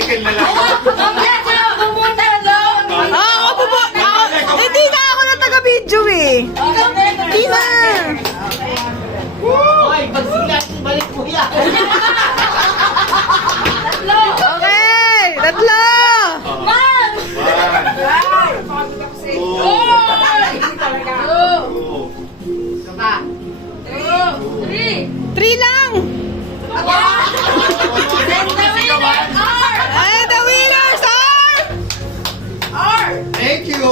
tricycle na lang. Ako po. Hindi na ako na taga-video eh. Hindi na. Hoy, pagsigas, balik mo yan. Okay. Tatlo. One. Three lang. And the winners are... Thank you.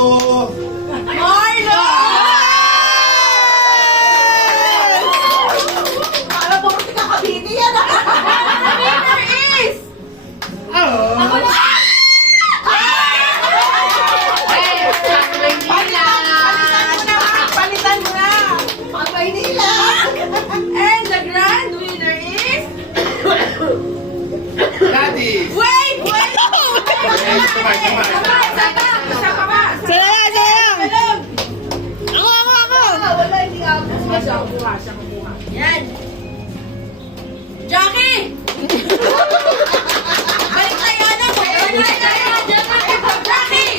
And the grand winner is... Daddy. Wait! Sabay. Isa pa ba? Sayang. Ako. Wala, hindi ako. Siya kumuha. Yan. Jackie! Balik tayo na. Jackie!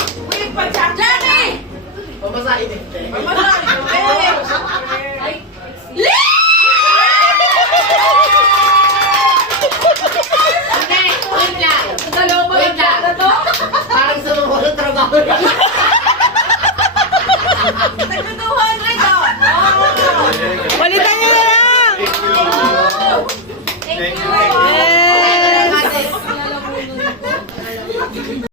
Jackie! Pamasahin eh.